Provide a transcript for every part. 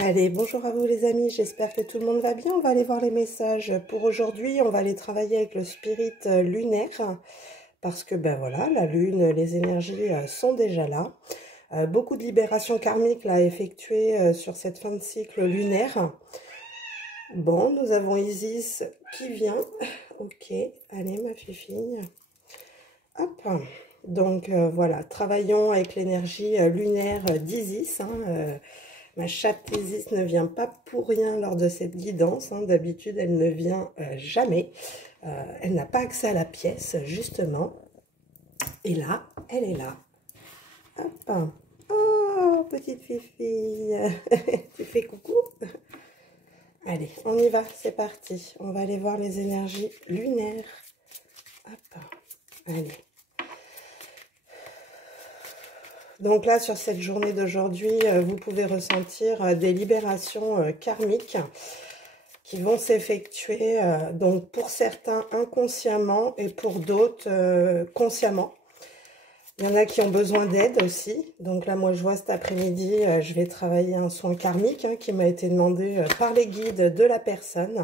Allez, bonjour à vous les amis, j'espère que tout le monde va bien. On va aller voir les messages. Pour aujourd'hui, on va aller travailler avec le spirit lunaire. Parce que, ben voilà, la lune, les énergies sont déjà là. Beaucoup de libération karmique là, effectuée sur cette fin de cycle lunaire. Bon, nous avons Isis qui vient. Ok, allez ma fifille. Hop. Donc voilà, travaillons avec l'énergie lunaire d'Isis. Ma chatte Isis ne vient pas pour rien lors de cette guidance. D'habitude, elle ne vient jamais. Elle n'a pas accès à la pièce, justement. Et là, elle est là. Hop. Oh, petite fifille. Tu fais coucou? Allez, on y va, c'est parti. On va aller voir les énergies lunaires. Hop. Allez. Donc là, sur cette journée d'aujourd'hui, vous pouvez ressentir des libérations karmiques qui vont s'effectuer, donc pour certains inconsciemment et pour d'autres consciemment. Il y en a qui ont besoin d'aide aussi. Donc là, moi, je vois cet après-midi, je vais travailler un soin karmique qui m'a été demandé par les guides de la personne.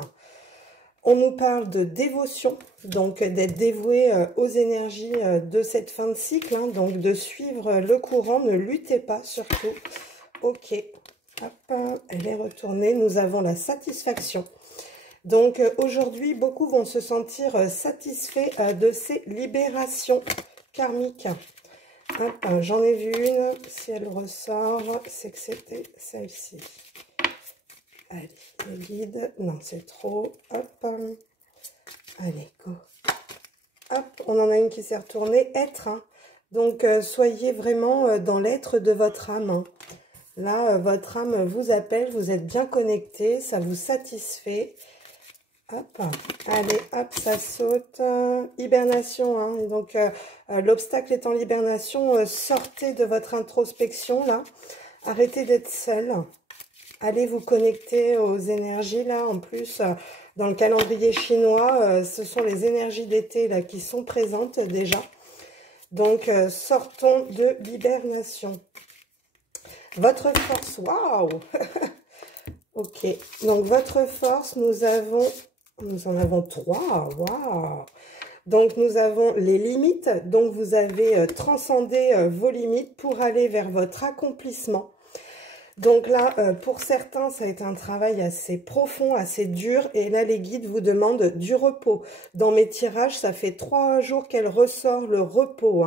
On nous parle de dévotion, donc d'être dévoué aux énergies de cette fin de cycle, donc de suivre le courant, ne luttez pas surtout. Ok, hop, elle est retournée, nous avons la satisfaction. Donc aujourd'hui, beaucoup vont se sentir satisfaits de ces libérations karmiques. J'en ai vu une, si elle ressort, c'est que c'était celle-ci. Allez, le guide, non c'est trop, hop, allez, go. Hop, on en a une qui s'est retournée, être, donc soyez vraiment dans l'être de votre âme. Là, votre âme vous appelle, vous êtes bien connecté, ça vous satisfait. Hop, allez, hop, ça saute, hibernation, donc l'obstacle est en l'hibernation, sortez de votre introspection, là, arrêtez d'être seul. Allez vous connecter aux énergies, là, en plus, dans le calendrier chinois, ce sont les énergies d'été, là, qui sont présentes déjà. Donc, sortons de l'hibernation. Votre force, waouh. Ok, donc votre force, nous en avons 3, waouh. Donc, nous avons les limites, donc vous avez transcendé vos limites pour aller vers votre accomplissement. Donc là, pour certains, ça a été un travail assez profond, assez dur. Et là, les guides vous demandent du repos. Dans mes tirages, ça fait 3 jours qu'elle ressort le repos.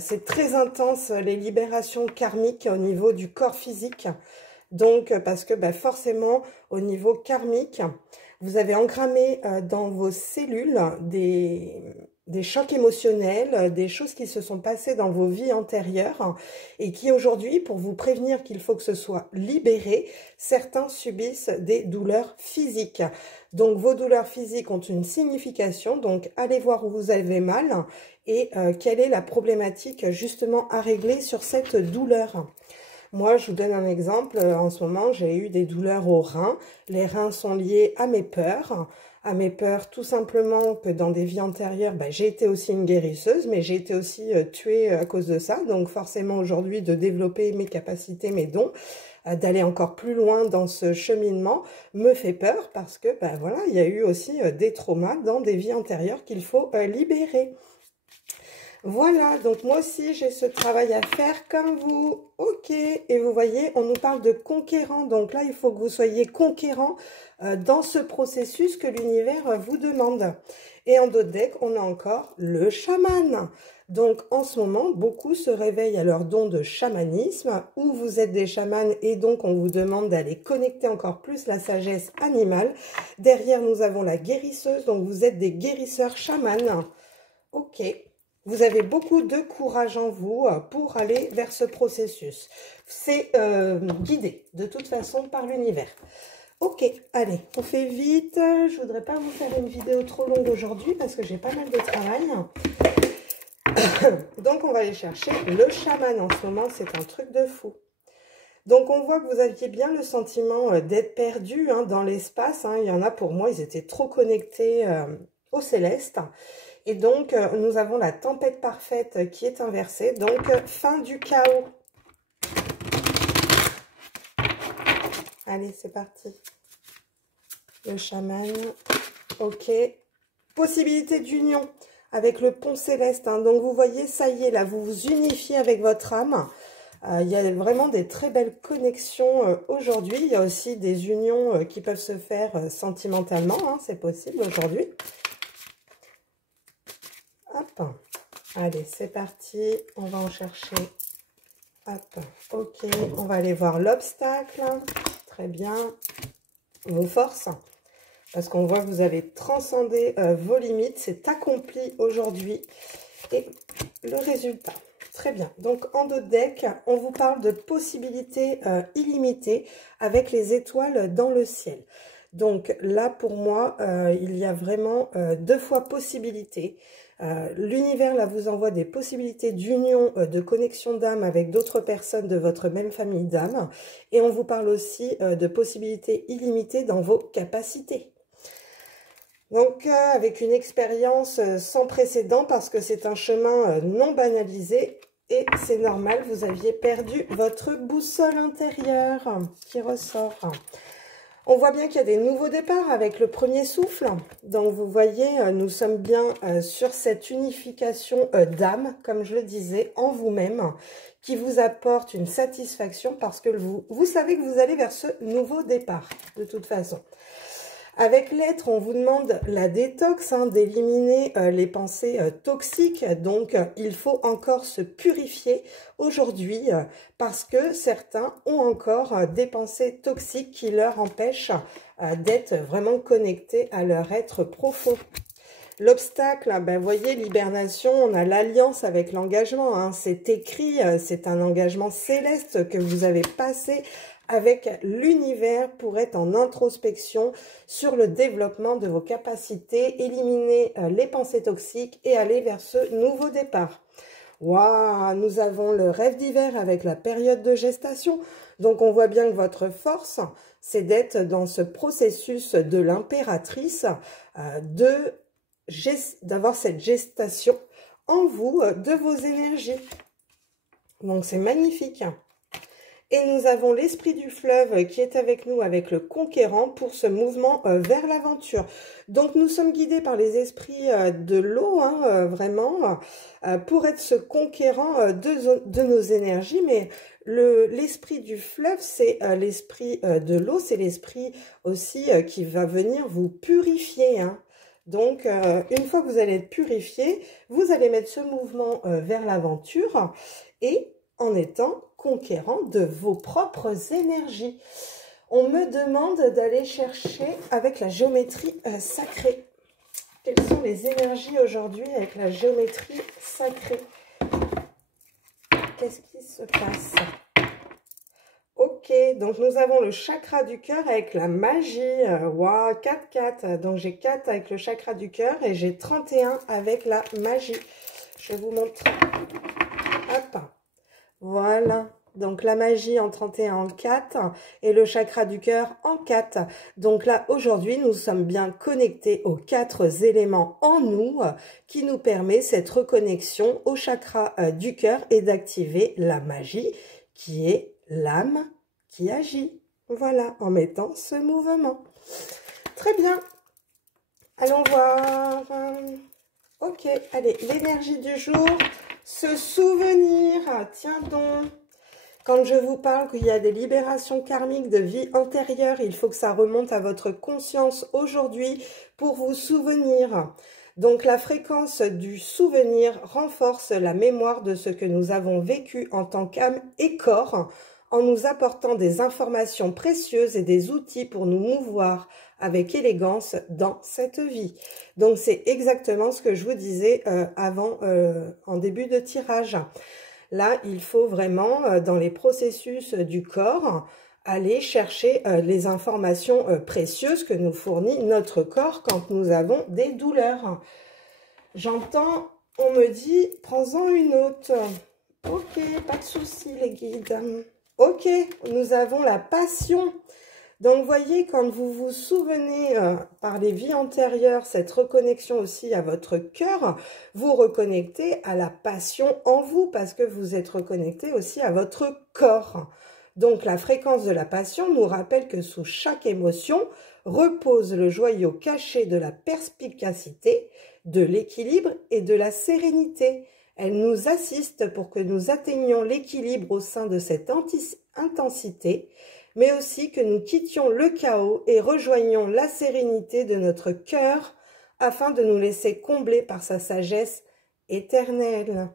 C'est très intense, les libérations karmiques au niveau du corps physique. Donc, parce que forcément, au niveau karmique, vous avez engrammé dans vos cellules des chocs émotionnels, des choses qui se sont passées dans vos vies antérieures et qui aujourd'hui, pour vous prévenir qu'il faut que ce soit libéré, certains subissent des douleurs physiques. Donc vos douleurs physiques ont une signification, donc allez voir où vous avez mal et quelle est la problématique justement à régler sur cette douleur. Moi, je vous donne un exemple. En ce moment, j'ai eu des douleurs aux reins. Les reins sont liés à mes peurs. À mes peurs, tout simplement que dans des vies antérieures, j'ai été aussi une guérisseuse, mais j'ai été aussi tuée à cause de ça. Donc forcément, aujourd'hui, de développer mes capacités, mes dons, d'aller encore plus loin dans ce cheminement, me fait peur parce que, voilà, il y a eu aussi des traumas dans des vies antérieures qu'il faut libérer. Voilà, donc moi aussi j'ai ce travail à faire comme vous. Ok, et vous voyez, on nous parle de conquérant. Donc là, il faut que vous soyez conquérant dans ce processus que l'univers vous demande. Et en d'autres decks, on a encore le chaman. Donc en ce moment, beaucoup se réveillent à leur don de chamanisme, où vous êtes des chamans et donc on vous demande d'aller connecter encore plus la sagesse animale. Derrière, nous avons la guérisseuse, donc vous êtes des guérisseurs chamans. Ok. Vous avez beaucoup de courage en vous pour aller vers ce processus. C'est guidé de toute façon par l'univers. Ok, allez, on fait vite. Je ne voudrais pas vous faire une vidéo trop longue aujourd'hui parce que j'ai pas mal de travail. Donc, on va aller chercher le chaman en ce moment. C'est un truc de fou. Donc, on voit que vous aviez bien le sentiment d'être perdu dans l'espace. Il y en a pour moi, ils étaient trop connectés au céleste. Et donc, nous avons la tempête parfaite qui est inversée. Donc, fin du chaos. Allez, c'est parti. Le chaman. Ok. Possibilité d'union avec le pont céleste. Hein. Donc, vous voyez, ça y est, là, vous vous unifiez avec votre âme. Il y a vraiment des très belles connexions aujourd'hui. Il y a aussi des unions qui peuvent se faire sentimentalement. Hein. C'est possible aujourd'hui. Hop. Allez, c'est parti. On va en chercher. Hop. Ok. On va aller voir l'obstacle. Très bien. Vos forces. Parce qu'on voit que vous avez transcendé vos limites. C'est accompli aujourd'hui. Et le résultat. Très bien. Donc, en dos de deck, on vous parle de possibilités illimitées avec les étoiles dans le ciel. Donc, là, pour moi, il y a vraiment 2 fois possibilités. L'univers, là, vous envoie des possibilités d'union, de connexion d'âme avec d'autres personnes de votre même famille d'âme. Et on vous parle aussi de possibilités illimitées dans vos capacités. Donc, avec une expérience sans précédent parce que c'est un chemin non banalisé et c'est normal, vous aviez perdu votre boussole intérieure qui ressort. On voit bien qu'il y a des nouveaux départs avec le premier souffle. Donc, vous voyez, nous sommes bien sur cette unification d'âme, comme je le disais, en vous-même, qui vous apporte une satisfaction parce que vous savez que vous allez vers ce nouveau départ, de toute façon. Avec l'être, on vous demande la détox, hein, d'éliminer les pensées toxiques. Donc, il faut encore se purifier aujourd'hui parce que certains ont encore des pensées toxiques qui leur empêchent d'être vraiment connectés à leur être profond. L'obstacle, ben, vous voyez, l'hibernation, on a l'alliance avec l'engagement. Hein, c'est écrit, c'est un engagement céleste que vous avez passé avec l'univers pour être en introspection sur le développement de vos capacités, éliminer les pensées toxiques et aller vers ce nouveau départ. Waouh, nous avons le rêve d'hiver avec la période de gestation. Donc, on voit bien que votre force, c'est d'être dans ce processus de l'impératrice, d'avoir cette gestation en vous de vos énergies. Donc, c'est magnifique. Et nous avons l'esprit du fleuve qui est avec nous, avec le conquérant, pour ce mouvement vers l'aventure. Donc, nous sommes guidés par les esprits de l'eau, hein, vraiment, pour être ce conquérant de nos énergies. Mais l'esprit du fleuve, c'est l'esprit de l'eau, c'est l'esprit aussi qui va venir vous purifier, hein. Donc, une fois que vous allez être purifié, vous allez mettre ce mouvement vers l'aventure et en étant conquérant de vos propres énergies. On me demande d'aller chercher avec la géométrie sacrée. Quelles sont les énergies aujourd'hui avec la géométrie sacrée? Qu'est-ce qui se passe? Ok, donc nous avons le chakra du cœur avec la magie. Waouh, 4-4. Donc j'ai 4 avec le chakra du cœur et j'ai 31 avec la magie. Je vous montre. Hop. Voilà, donc la magie en 31 en 4 et le chakra du cœur en 4. Donc là, aujourd'hui, nous sommes bien connectés aux 4 éléments en nous qui nous permet cette reconnexion au chakra du cœur et d'activer la magie qui est l'âme qui agit. Voilà, en mettant ce mouvement. Très bien. Allons voir. Ok, allez, l'énergie du jour. Se souvenir, tiens donc, quand je vous parle qu'il y a des libérations karmiques de vie antérieure, il faut que ça remonte à votre conscience aujourd'hui pour vous souvenir. Donc la fréquence du souvenir renforce la mémoire de ce que nous avons vécu en tant qu'âme et corps, en nous apportant des informations précieuses et des outils pour nous mouvoir avec élégance dans cette vie. Donc, c'est exactement ce que je vous disais avant, en début de tirage. Là, il faut vraiment, dans les processus du corps, aller chercher les informations précieuses que nous fournit notre corps quand nous avons des douleurs. J'entends, on me dit, prends-en une autre. Ok, pas de souci les guides. Ok, nous avons la passion. Donc, voyez, quand vous vous souvenez par les vies antérieures, cette reconnexion aussi à votre cœur, vous reconnectez à la passion en vous parce que vous êtes reconnecté aussi à votre corps. Donc la fréquence de la passion nous rappelle que sous chaque émotion repose le joyau caché de la perspicacité, de l'équilibre et de la sérénité. Elle nous assiste pour que nous atteignions l'équilibre au sein de cette intensité, mais aussi que nous quittions le chaos et rejoignions la sérénité de notre cœur afin de nous laisser combler par sa sagesse éternelle.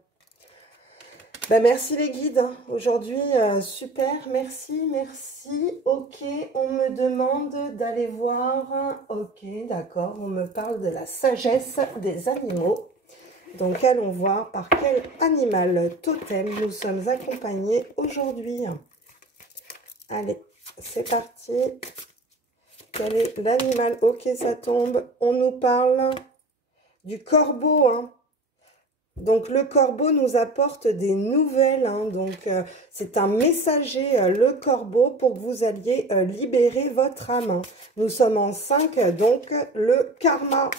Ben merci les guides, aujourd'hui super, merci, merci. Ok, on me demande d'aller voir, ok d'accord, on me parle de la sagesse des animaux. Donc allons voir par quel animal totem nous sommes accompagnés aujourd'hui. Allez, c'est parti. Quel est l'animal? Ok, ça tombe. On nous parle du corbeau, hein. Donc, le corbeau nous apporte des nouvelles. Hein. Donc, c'est un messager, le corbeau, pour que vous alliez libérer votre âme. Hein. Nous sommes en 5, donc le karma.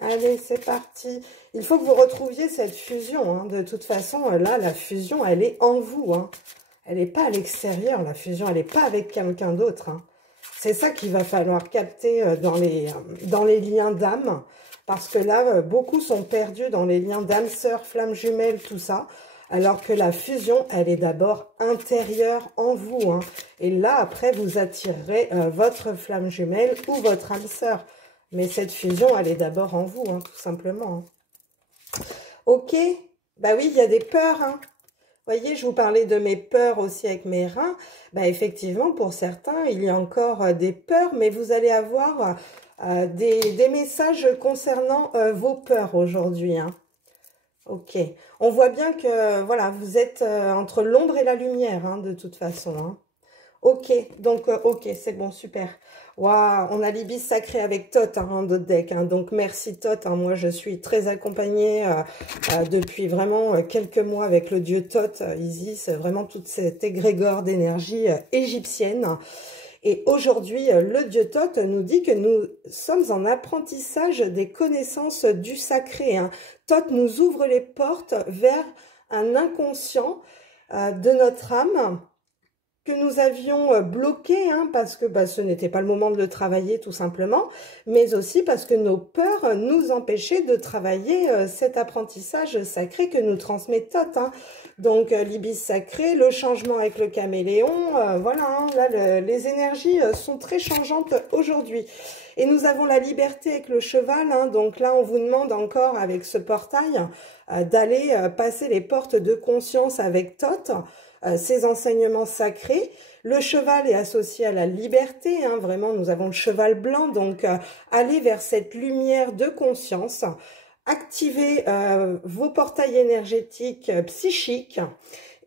Allez, c'est parti. Il faut que vous retrouviez cette fusion. Hein. De toute façon, là, la fusion, elle est en vous. Hein. Elle n'est pas à l'extérieur, la fusion. Elle n'est pas avec quelqu'un d'autre. Hein. C'est ça qu'il va falloir capter dans les liens d'âme. Parce que là, beaucoup sont perdus dans les liens d'âme, sœur, flamme jumelle, tout ça. Alors que la fusion, elle est d'abord intérieure en vous. Hein. Et là, après, vous attirerez votre flamme jumelle ou votre âme sœur. Mais cette fusion, elle est d'abord en vous, hein, tout simplement. Hein. Ok, bah oui, il y a des peurs. Hein. Vous voyez, je vous parlais de mes peurs aussi avec mes reins. Bah effectivement, pour certains, il y a encore des peurs, mais vous allez avoir des messages concernant vos peurs aujourd'hui. Hein. Ok, on voit bien que voilà, vous êtes entre l'ombre et la lumière, hein, de toute façon. Hein. Ok, donc ok, c'est bon, super. Waouh, on a l'ibis sacré avec Thoth hein, en d'autres decks. Hein, donc merci Thoth. Hein, moi je suis très accompagnée depuis vraiment quelques mois avec le dieu Thoth, Isis, vraiment toute cette égrégore d'énergie égyptienne. Et aujourd'hui, le dieu Thoth nous dit que nous sommes en apprentissage des connaissances du sacré. Hein. Thoth nous ouvre les portes vers un inconscient de notre âme que nous avions bloqué, hein, parce que bah, ce n'était pas le moment de le travailler tout simplement, mais aussi parce que nos peurs nous empêchaient de travailler cet apprentissage sacré que nous transmet Thoth. Hein. Donc l'ibis sacré, le changement avec le caméléon, voilà, hein, là les énergies sont très changeantes aujourd'hui. Et nous avons la liberté avec le cheval, hein, donc là on vous demande encore avec ce portail d'aller passer les portes de conscience avec Thoth, ces enseignements sacrés. Le cheval est associé à la liberté, hein, vraiment nous avons le cheval blanc, donc allez vers cette lumière de conscience, activez vos portails énergétiques psychiques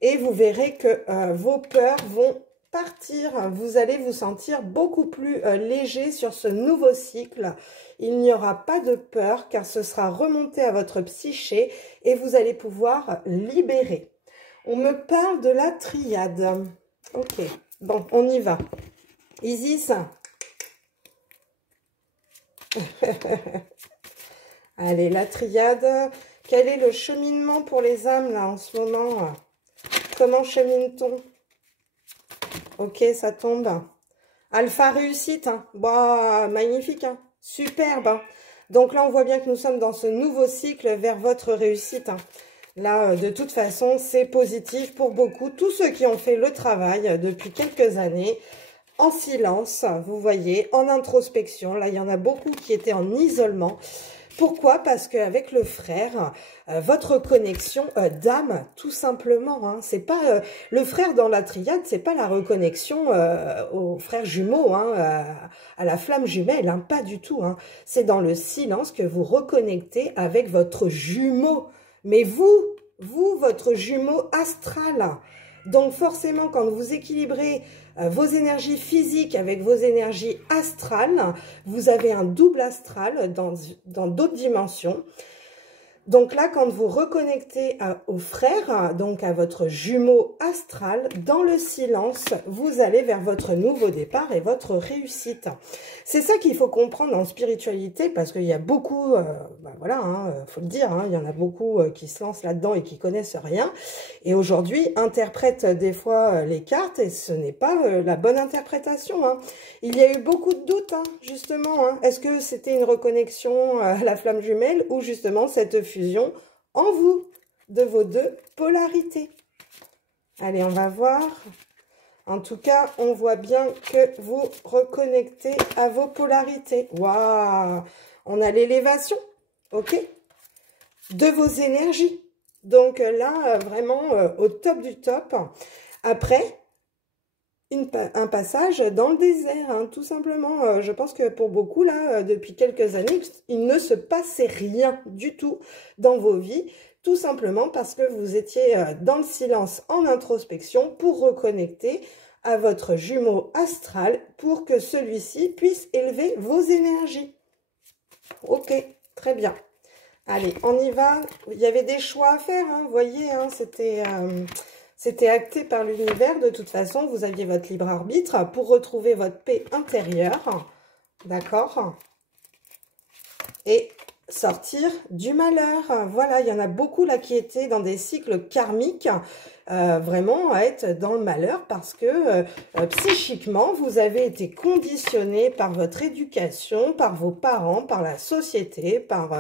et vous verrez que vos peurs vont partir, vous allez vous sentir beaucoup plus léger sur ce nouveau cycle. Il n'y aura pas de peur car ce sera remonté à votre psyché et vous allez pouvoir libérer. On me parle de la triade. Ok, bon, on y va. Isis. Allez, la triade. Quel est le cheminement pour les âmes, là, en ce moment? Comment chemine-t-on? Ok, ça tombe. Alpha réussite. Hein. Bah, magnifique. Hein. Superbe. Hein. Donc là, on voit bien que nous sommes dans ce nouveau cycle vers votre réussite. Hein. Là, de toute façon, c'est positif pour beaucoup. Tous ceux qui ont fait le travail depuis quelques années, en silence, vous voyez, en introspection. Là, il y en a beaucoup qui étaient en isolement. Pourquoi? Parce qu'avec le frère, votre connexion d'âme, tout simplement, hein, c'est pas le frère dans la triade, c'est pas la reconnexion au frère jumeau, hein, à la flamme jumelle, hein, pas du tout. Hein. C'est dans le silence que vous reconnectez avec votre jumeau. Mais vous, votre jumeau astral. Donc forcément, quand vous équilibrez vos énergies physiques avec vos énergies astrales, vous avez un double astral dans d'autres dimensions. Donc là, quand vous reconnectez au frère, donc à votre jumeau astral, dans le silence, vous allez vers votre nouveau départ et votre réussite. C'est ça qu'il faut comprendre en spiritualité, parce qu'il y a beaucoup, voilà, hein, faut le dire, hein, il y en a beaucoup qui se lancent là-dedans et qui connaissent rien. Et aujourd'hui, interprètent des fois les cartes et ce n'est pas la bonne interprétation. Hein. Il y a eu beaucoup de doutes, hein, justement. Hein. Est-ce que c'était une reconnexion à la flamme jumelle ou justement cette fusion en vous, de vos deux polarités? Allez, on va voir. En tout cas, on voit bien que vous reconnectez à vos polarités. Waouh! On a l'élévation, ok? De vos énergies. Donc là, vraiment au top du top. Après, un passage dans le désert, hein, tout simplement. Je pense que pour beaucoup, là, depuis quelques années, il ne se passait rien du tout dans vos vies, tout simplement parce que vous étiez dans le silence, en introspection, pour reconnecter à votre jumeau astral, pour que celui-ci puisse élever vos énergies. Ok, très bien. Allez, on y va. Il y avait des choix à faire, hein, vous voyez, hein, c'était acté par l'univers. De toute façon, vous aviez votre libre arbitre pour retrouver votre paix intérieure. D'accord? Et sortir du malheur. Voilà, il y en a beaucoup là qui étaient dans des cycles karmiques, vraiment à être dans le malheur parce que psychiquement, vous avez été conditionné par votre éducation, par vos parents, par la société, par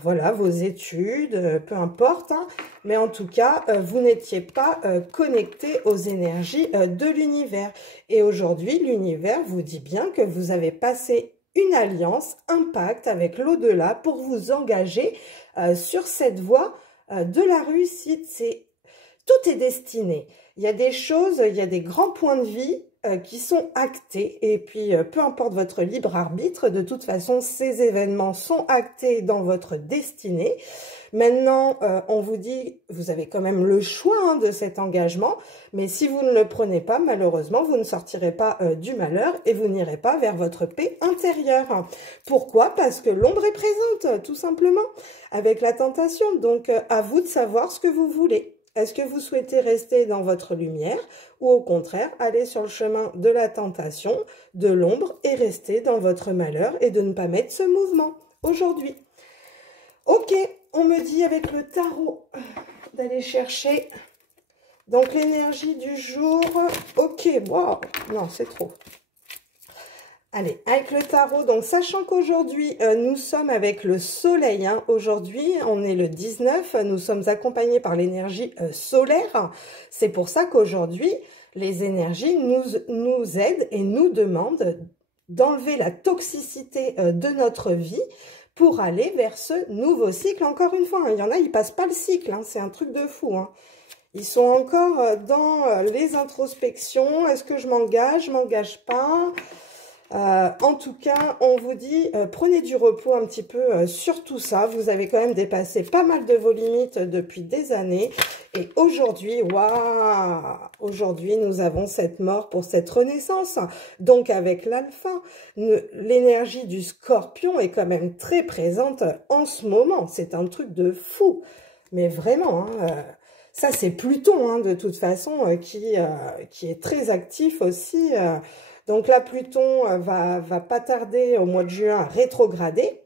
voilà, vos études, peu importe, hein, mais en tout cas, vous n'étiez pas connecté aux énergies de l'univers. Et aujourd'hui, l'univers vous dit bien que vous avez passé une alliance, un pacte avec l'au-delà pour vous engager sur cette voie de la réussite. Tout est destiné. Il y a des choses, il y a des grands points de vie qui sont actés, et puis peu importe votre libre arbitre, de toute façon ces événements sont actés dans votre destinée. Maintenant on vous dit, vous avez quand même le choix hein, de cet engagement, mais si vous ne le prenez pas, malheureusement vous ne sortirez pas du malheur et vous n'irez pas vers votre paix intérieure. Pourquoi? Parce que l'ombre est présente, tout simplement, avec la tentation. Donc à vous de savoir ce que vous voulez. Est-ce que vous souhaitez rester dans votre lumière ou au contraire aller sur le chemin de la tentation, de l'ombre et rester dans votre malheur et de ne pas mettre ce mouvement aujourd'hui? Ok, on me dit avec le tarot d'aller chercher donc l'énergie du jour. Ok, wow, non c'est trop. Allez, avec le tarot, donc sachant qu'aujourd'hui, nous sommes avec le soleil, hein, aujourd'hui, on est le 19, nous sommes accompagnés par l'énergie solaire. C'est pour ça qu'aujourd'hui, les énergies nous aident et nous demandent d'enlever la toxicité de notre vie pour aller vers ce nouveau cycle. Encore une fois, hein, il y en a, ils passent pas le cycle, hein, c'est un truc de fou, hein. Ils sont encore dans les introspections. Est-ce que je m'engage pas? En tout cas, on vous dit, prenez du repos un petit peu sur tout ça. Vous avez quand même dépassé pas mal de vos limites depuis des années. Et aujourd'hui, waouh, aujourd'hui, nous avons cette mort pour cette renaissance. Donc, avec l'alpha, l'énergie du scorpion est quand même très présente en ce moment. C'est un truc de fou. Mais vraiment, hein, ça, c'est Pluton, hein, de toute façon, qui est très actif aussi. Donc là, Pluton va pas tarder au mois de juin à rétrograder.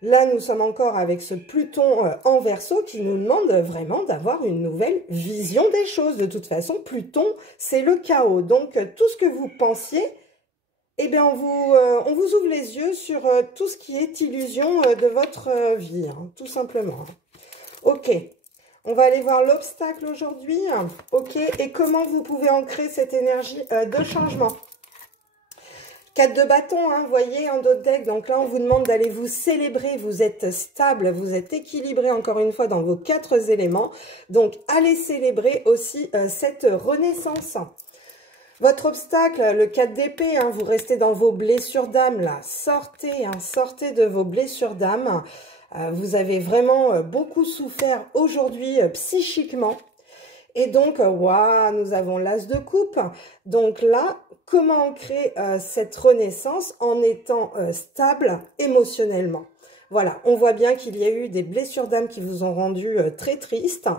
Là, nous sommes encore avec ce Pluton en Verseau qui nous demande vraiment d'avoir une nouvelle vision des choses. De toute façon, Pluton, c'est le chaos. Donc, tout ce que vous pensiez, eh bien, on vous ouvre les yeux sur tout ce qui est illusion de votre vie, hein, tout simplement. Ok. On va aller voir l'obstacle aujourd'hui. Ok. Et comment vous pouvez ancrer cette énergie de changement. 4 de bâton, hein, vous voyez, en d'autres decks. Donc là, on vous demande d'aller vous célébrer. Vous êtes stable, vous êtes équilibré, encore une fois, dans vos 4 éléments. Donc, allez célébrer aussi cette renaissance. Votre obstacle, le 4 d'épée, hein, vous restez dans vos blessures d'âme, là. Sortez, hein, sortez de vos blessures d'âme. Vous avez vraiment beaucoup souffert aujourd'hui psychiquement. Et donc, waouh, nous avons l'as de coupe. Donc là, comment ancrer cette renaissance en étant stable émotionnellement? Voilà, on voit bien qu'il y a eu des blessures d'âme qui vous ont rendu très triste.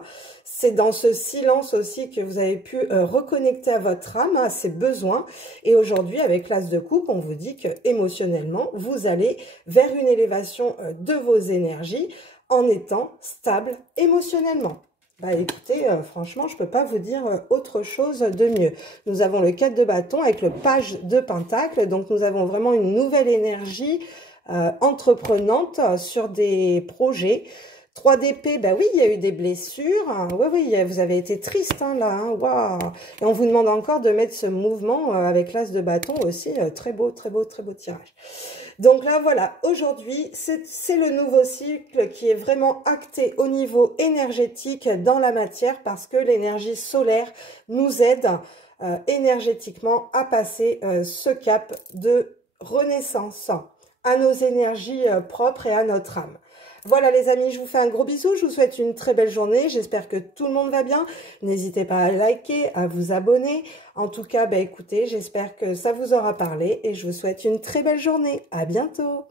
C'est dans ce silence aussi que vous avez pu reconnecter à votre âme, à ses besoins. Et aujourd'hui, avec l'As de coupe, on vous dit que émotionnellement, vous allez vers une élévation de vos énergies en étant stable émotionnellement. Bah écoutez, franchement, je ne peux pas vous dire autre chose de mieux. Nous avons le 4 de bâton avec le page de pentacle. Donc, nous avons vraiment une nouvelle énergie entreprenante sur des projets. 3 d'épée, bah oui, il y a eu des blessures. Oui, oui, vous avez été triste hein, là. Hein, waouh. Et on vous demande encore de mettre ce mouvement avec l'As de bâton aussi. Très beau, très beau, très beau tirage. Donc là, voilà, aujourd'hui, c'est le nouveau cycle qui est vraiment acté au niveau énergétique dans la matière parce que l'énergie solaire nous aide énergétiquement à passer ce cap de renaissance à nos énergies propres et à notre âme. Voilà les amis, je vous fais un gros bisou, je vous souhaite une très belle journée, j'espère que tout le monde va bien. N'hésitez pas à liker, à vous abonner. En tout cas, bah, écoutez, j'espère que ça vous aura parlé et je vous souhaite une très belle journée. À bientôt.